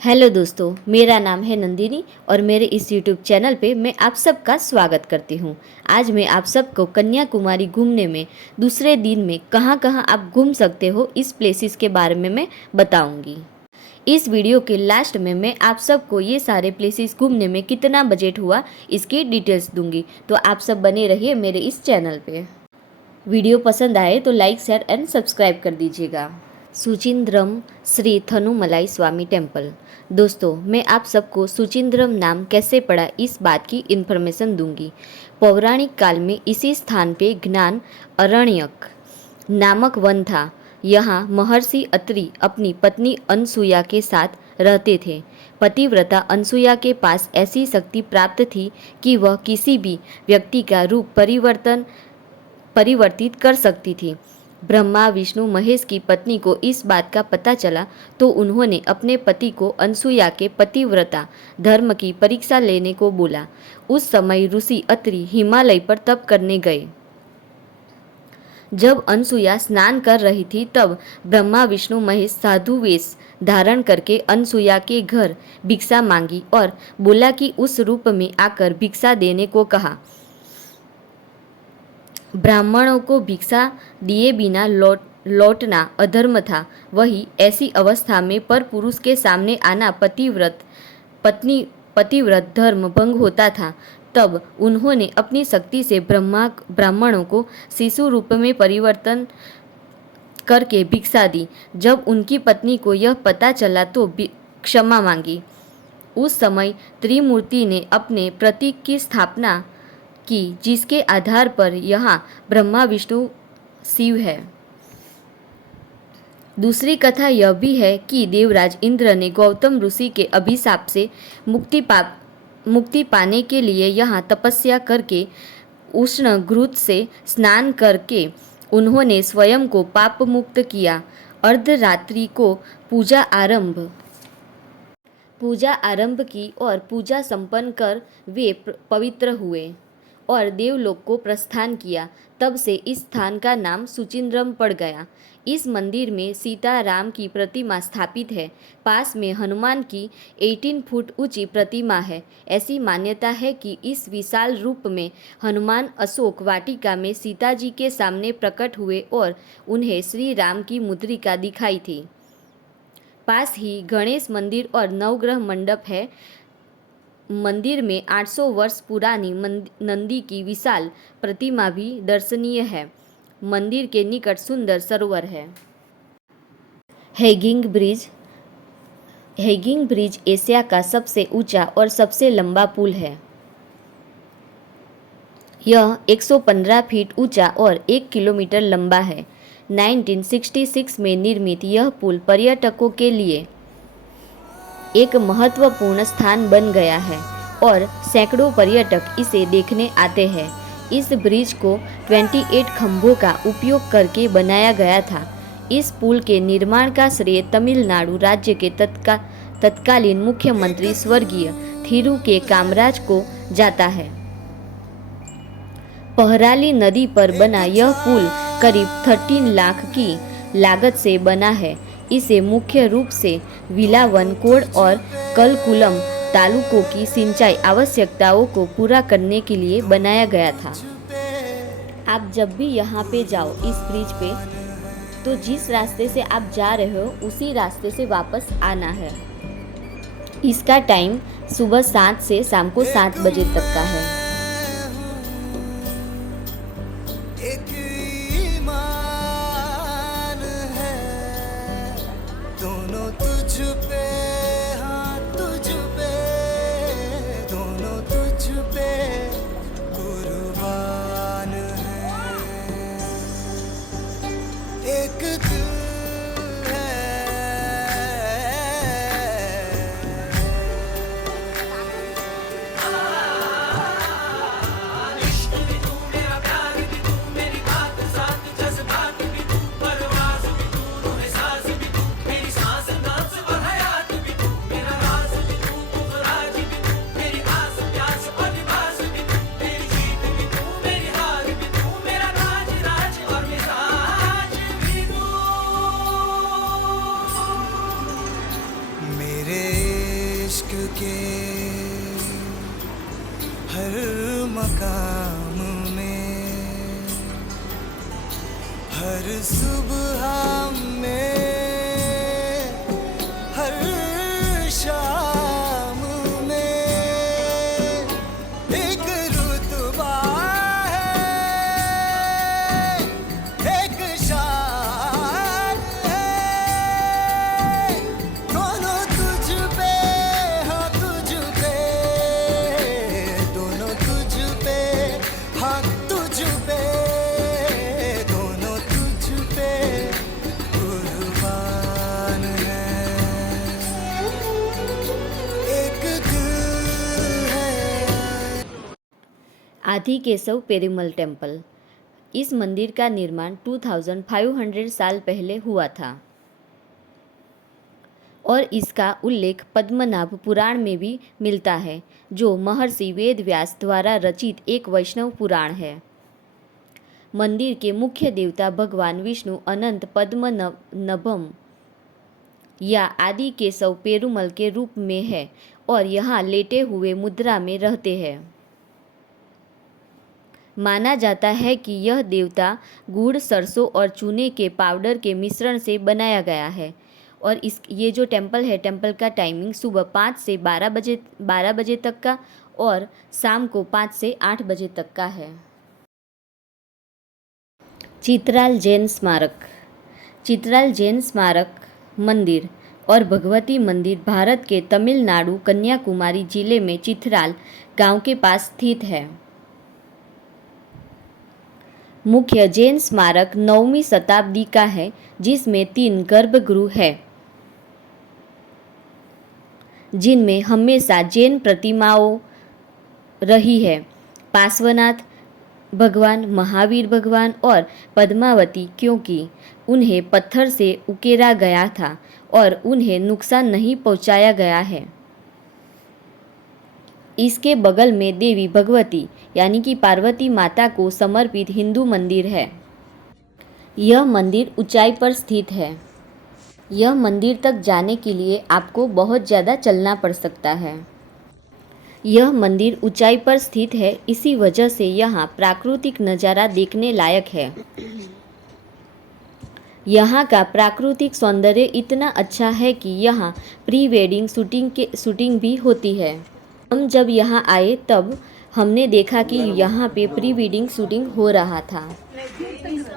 Hello दोस्तों, मेरा नाम है नंदिनी और मेरे इस यूट्यूब चैनल पे मैं आप सबका स्वागत करती हूँ। आज मैं आप सबको कन्याकुमारी घूमने में दूसरे दिन में कहाँ कहाँ आप घूम सकते हो इस प्लेसेस के बारे में मैं बताऊँगी। इस वीडियो के लास्ट में मैं आप सबको ये सारे प्लेसेस घूमने में कितना बजट हुआ इसकी डिटेल्स दूंगी, तो आप सब बने रहिए मेरे इस चैनल पे। वीडियो पसंद आए तो लाइक शेयर एंड सब्सक्राइब कर दीजिएगा। सुचिंद्रम श्री थनुमलाई स्वामी टेम्पल। दोस्तों, मैं आप सबको सुचिंद्रम नाम कैसे पड़ा इस बात की इन्फॉर्मेशन दूंगी। पौराणिक काल में इसी स्थान पे ज्ञान अरण्यक नामक वन था। यहाँ महर्षि अत्रि अपनी पत्नी अनसुया के साथ रहते थे। पतिव्रता अनसुया के पास ऐसी शक्ति प्राप्त थी कि वह किसी भी व्यक्ति का रूप परिवर्तित कर सकती थी। ब्रह्मा विष्णु महेश की पत्नी को इस बात का पता चला तो उन्होंने अपने पति को अनसुया के पतिव्रता धर्म की परीक्षा लेने को बोला। उस समय ऋषि अत्रि हिमालय पर तप करने गए। जब अनसुया स्नान कर रही थी तब ब्रह्मा विष्णु महेश साधु वेश धारण करके अनसुया के घर भिक्षा मांगी और बोला कि उस रूप में आकर भिक्षा देने को कहा। ब्राह्मणों को भिक्षा दिए बिना लौटना अधर्म था। वही ऐसी अवस्था में पर पुरुष के सामने आना पतिव्रत धर्म भंग होता था। तब उन्होंने अपनी शक्ति से ब्राह्मणों को शिशु रूप में परिवर्तन करके भिक्षा दी। जब उनकी पत्नी को यह पता चला तो क्षमा मांगी। उस समय त्रिमूर्ति ने अपने प्रतीक की स्थापना की, जिसके आधार पर यहाँ ब्रह्मा विष्णु शिव है। दूसरी कथा यह भी है कि देवराज इंद्र ने गौतम ऋषि के अभिशाप से मुक्ति पाने के लिए यहाँ तपस्या करके उष्ण घृत से स्नान करके उन्होंने स्वयं को पाप मुक्त किया। अर्धरात्रि को पूजा आरंभ की और पूजा संपन्न कर वे पवित्र हुए और देवलोक को प्रस्थान किया। तब से इस स्थान का नाम सुचिंद्रम पड़ गया। इस मंदिर में सीता राम की प्रतिमा स्थापित है। पास में हनुमान की 18 फुट ऊंची प्रतिमा है। ऐसी मान्यता है कि इस विशाल रूप में हनुमान अशोक वाटिका में सीता जी के सामने प्रकट हुए और उन्हें श्री राम की मुद्रिका दिखाई थी। पास ही गणेश मंदिर और नवग्रह मंडप है। मंदिर में 800 वर्ष पुरानी नंदी की विशाल प्रतिमा भी दर्शनीय है। मंदिर के निकट सुंदर सरोवर है। हैगिंग ब्रिज एशिया का सबसे ऊंचा और सबसे लंबा पुल है। यह 115 फीट ऊंचा और 1 किलोमीटर लंबा है। 1966 में निर्मित यह पुल पर्यटकों के लिए एक महत्वपूर्ण स्थान बन गया है और सैकड़ों पर्यटक इसे देखने आते हैं। इस ब्रिज को 28 खंभों का उपयोग करके बनाया गया था। इस पुल के निर्माण का श्रेय तमिलनाडु राज्य के तत्कालीन मुख्यमंत्री स्वर्गीय थिरु के कामराज को जाता है। पहराली नदी पर बना यह पुल करीब 13 लाख की लागत से बना है। इसे मुख्य रूप से विलावनकोड और कलकुलम तालुकों की सिंचाई आवश्यकताओं को पूरा करने के लिए बनाया गया था। आप जब भी यहाँ पे जाओ इस ब्रिज पे, तो जिस रास्ते से आप जा रहे हो उसी रास्ते से वापस आना है। इसका टाइम सुबह 7 से शाम को 7 बजे तक का है। इश्क के हर मकाम में, हर सुबह में, हर शाम में एक रुतबा है, एक शान है। दोनों तुझ पे, हाँ तुझ पे, दोनों तुझ पे, हाँ तुझ पे, दोनों तुझ पे कुर्बान है। एक दिल है। आदि केशव पेरुमल टेम्पल। इस मंदिर का निर्माण 2500 साल पहले हुआ था और इसका उल्लेख पद्मनाभ पुराण में भी मिलता है, जो महर्षि वेदव्यास द्वारा रचित एक वैष्णव पुराण है। मंदिर के मुख्य देवता भगवान विष्णु अनंत पद्मनाभम या आदि केशव पेरुमल के रूप में है और यहाँ लेटे हुए मुद्रा में रहते हैं। माना जाता है कि यह देवता गुड़, सरसों और चूने के पाउडर के मिश्रण से बनाया गया है और ये जो टेम्पल है, टेम्पल का टाइमिंग सुबह 5 से 12 बजे तक का और शाम को 5 से 8 बजे तक का है। चित्राल जैन स्मारक। चित्राल जैन स्मारक मंदिर और भगवती मंदिर भारत के तमिलनाडु कन्याकुमारी जिले में चित्राल गांव के पास स्थित है। मुख्य जैन स्मारक 9वीं शताब्दी का है, जिसमें 3 गर्भगृह है, जिनमें हमेशा जैन प्रतिमाओं रही है। पार्श्वनाथ भगवान, महावीर भगवान और पद्मावती, क्योंकि उन्हें पत्थर से उकेरा गया था और उन्हें नुकसान नहीं पहुंचाया गया है। इसके बगल में देवी भगवती यानी कि पार्वती माता को समर्पित हिंदू मंदिर है। यह मंदिर ऊंचाई पर स्थित है। यह मंदिर तक जाने के लिए आपको बहुत ज़्यादा चलना पड़ सकता है। यह मंदिर ऊंचाई पर स्थित है, इसी वजह से यहाँ प्राकृतिक नज़ारा देखने लायक है। यहाँ का प्राकृतिक सौंदर्य इतना अच्छा है कि यहाँ प्री वेडिंग शूटिंग भी होती है। हम जब यहाँ आए तब हमने देखा कि यहाँ पे प्री वेडिंग शूटिंग हो रहा था।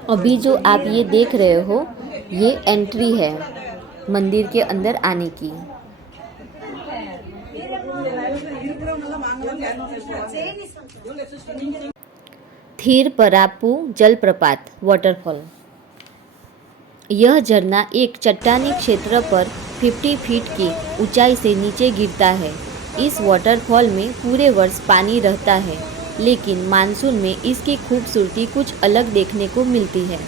अभी जो आप ये देख रहे हो, ये एंट्री है मंदिर के अंदर आने की। थिरपरापू जलप्रपात वाटरफॉल। यह झरना एक चट्टानी क्षेत्र पर 50 फीट की ऊंचाई से नीचे गिरता है। इस वाटरफॉल में पूरे वर्ष पानी रहता है, लेकिन मानसून में इसकी खूबसूरती कुछ अलग देखने को मिलती है।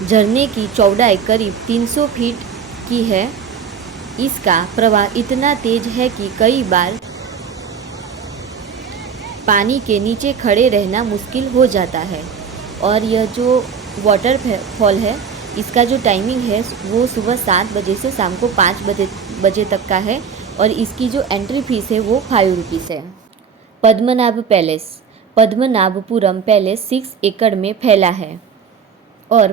झरने की चौड़ाई करीब 300 फीट की है। इसका प्रवाह इतना तेज है कि कई बार पानी के नीचे खड़े रहना मुश्किल हो जाता है। और यह जो वाटरफॉल है, इसका जो टाइमिंग है वो सुबह 7 बजे से शाम को 5 बजे तक का है और इसकी जो एंट्री फीस है वो 5 रुपीज़ है। पद्मनाभ पैलेस। पद्मनाभपुरम पैलेस 6 एकड़ में फैला है और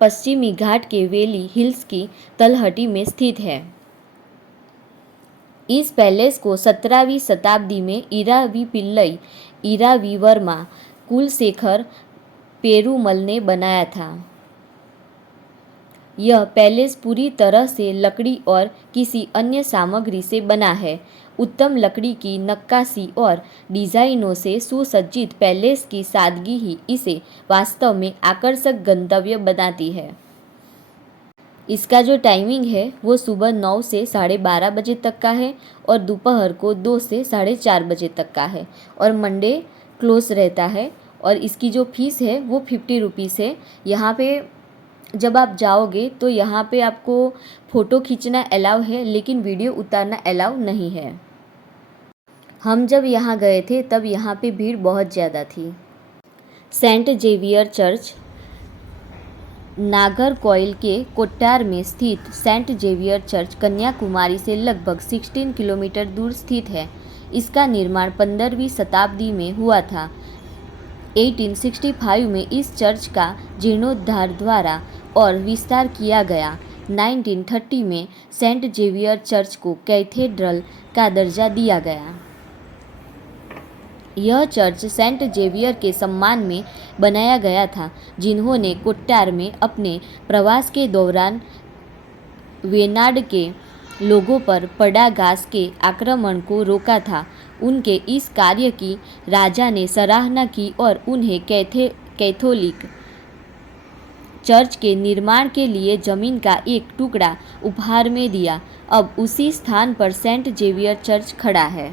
पश्चिमी घाट के वेली हिल्स की तलहटी में स्थित है। इस पैलेस को 17वीं शताब्दी में इरावी पिल्लई, इरावी वर्मा, कुलशेखर पेरुमल ने बनाया था। यह पैलेस पूरी तरह से लकड़ी और किसी अन्य सामग्री से बना है। उत्तम लकड़ी की नक्काशी और डिज़ाइनों से सुसज्जित पैलेस की सादगी ही इसे वास्तव में आकर्षक गंतव्य बनाती है। इसका जो टाइमिंग है वो सुबह 9 से 12:30 बजे तक का है और दोपहर को 2 से 4:30 बजे तक का है और मंडे क्लोज रहता है। और इसकी जो फीस है वो 50 रुपीज़ है। यहाँ पे जब आप जाओगे तो यहाँ पे आपको फ़ोटो खींचना अलाउ है, लेकिन वीडियो उतारना अलाउ नहीं है। हम जब यहाँ गए थे तब यहाँ पे भीड़ बहुत ज़्यादा थी। सेंट जेवियर चर्च नागरकोइल के कोट्टार में स्थित सेंट जेवियर चर्च कन्याकुमारी से लगभग 16 किलोमीटर दूर स्थित है। इसका निर्माण 15वीं शताब्दी में हुआ था। 1865 में इस चर्च का जीर्णोद्धार द्वारा और विस्तार किया गया। 1930 में सेंट जेवियर चर्च को कैथेड्रल का दर्जा दिया गया। यह चर्च सेंट जेवियर के सम्मान में बनाया गया था, जिन्होंने कोट्टार में अपने प्रवास के दौरान वेनाड के लोगों पर पड़ा घास के आक्रमण को रोका था। उनके इस कार्य की राजा ने सराहना की और उन्हें कैथोलिक चर्च के निर्माण के लिए जमीन का एक टुकड़ा उपहार में दिया। अब उसी स्थान पर सेंट जेवियर चर्च खड़ा है।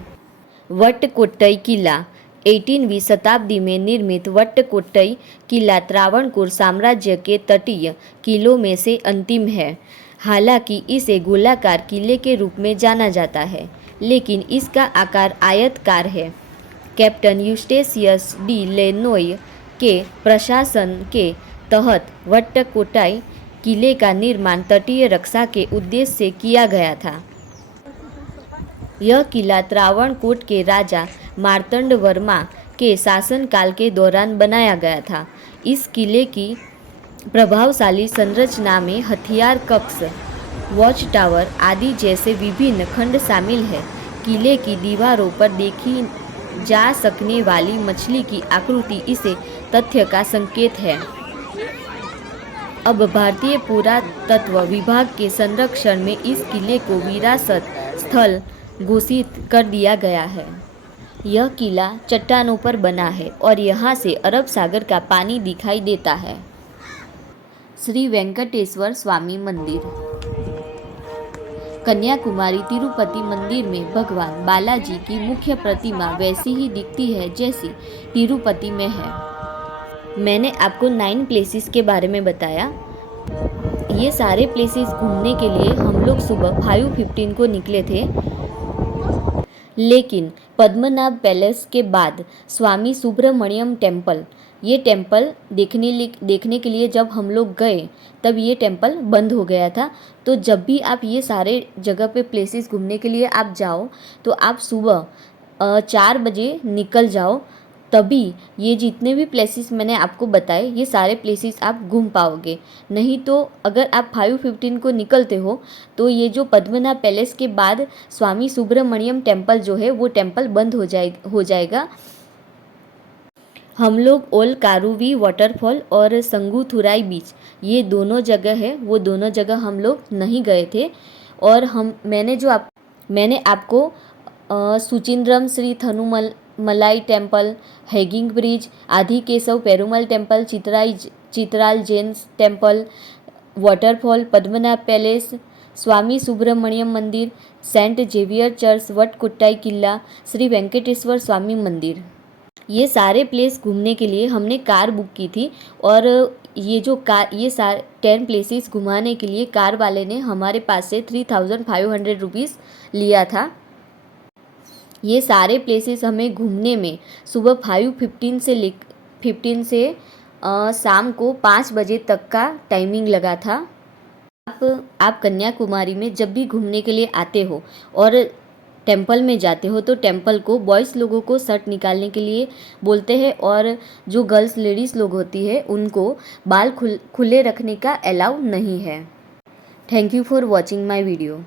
वट्टकोट्टई किला 18वीं शताब्दी में निर्मित वट्टकोट्टई किला त्रावणकोर साम्राज्य के तटीय किलों में से अंतिम है। हालांकि इसे गोलाकार किले के रूप में जाना जाता है, लेकिन इसका आकार आयताकार है। कैप्टन यूस्टेशियस डी लेनोय के प्रशासन के तहत वट्टकोट्टई किले का निर्माण तटीय रक्षा के उद्देश्य से किया गया था। यह किला त्रावणकोर के राजा मार्तंडवर्मा के शासनकाल के दौरान बनाया गया था। इस किले की प्रभावशाली संरचना में हथियार कक्ष, वॉच टावर आदि जैसे विभिन्न खंड शामिल हैं। किले की दीवारों पर देखी जा सकने वाली मछली की आकृति इसे तथ्य का संकेत है। अब भारतीय पुरातत्व विभाग के संरक्षण में इस किले को विरासत स्थल घोषित कर दिया गया है। यह किला चट्टानों पर बना है और यहाँ से अरब सागर का पानी दिखाई देता है। श्री वेंकटेश्वर स्वामी मंदिर। कन्याकुमारी तिरुपति मंदिर में भगवान बालाजी की मुख्य प्रतिमा वैसी ही दिखती है जैसी तिरुपति में है। मैंने आपको 9 प्लेसेस के बारे में बताया। ये सारे प्लेसेस घूमने के लिए हम लोग सुबह 5:15 को निकले थे, लेकिन पद्मनाभ पैलेस के बाद स्वामी सुब्रमण्यम टेम्पल, ये टेम्पल देखने के लिए जब हम लोग गए तब ये टेम्पल बंद हो गया था। तो जब भी आप ये सारे जगह पे प्लेसेस घूमने के लिए आप जाओ तो आप सुबह 4 बजे निकल जाओ, तभी ये जितने भी प्लेसेस मैंने आपको बताए ये सारे प्लेसेस आप घूम पाओगे। नहीं तो अगर आप 5:15 को निकलते हो तो ये जो पद्मनाभ पैलेस के बाद स्वामी सुब्रमण्यम टेम्पल जो है वो टेम्पल बंद हो जाएगा। हम लोग ओल कारुवी वाटरफॉल और संगुथुराई बीच, ये दोनों जगह है, वो दोनों जगह हम लोग नहीं गए थे। और मैंने आपको Suchindram Shri Thanumalai temple, hanging bridge, Adikesava Perumal temple, Chitharal Jain temple, waterfall, Padmanabha palace, Swami Subramanya मंदिर, सेंट जेवियर चर्च, वट्टकोट्टई किला, श्री वेंकटेश्वर स्वामी मंदिर, ये सारे प्लेस घूमने के लिए हमने कार बुक की थी। और ये 10 प्लेसेस घुमाने के लिए कार वाले ने हमारे पास से 3500 रुपीज़ लिया था। ये सारे प्लेसेस हमें घूमने में सुबह 5:15 से शाम को 5 बजे तक का टाइमिंग लगा था। आप कन्याकुमारी में जब भी घूमने के लिए आते हो और टेम्पल में जाते हो तो टेम्पल को बॉयज़ लोगों को शर्ट निकालने के लिए बोलते हैं और जो गर्ल्स लेडीज़ लोग होती है उनको बाल खुले रखने का अलाउ नहीं है। Thank you for watching my video.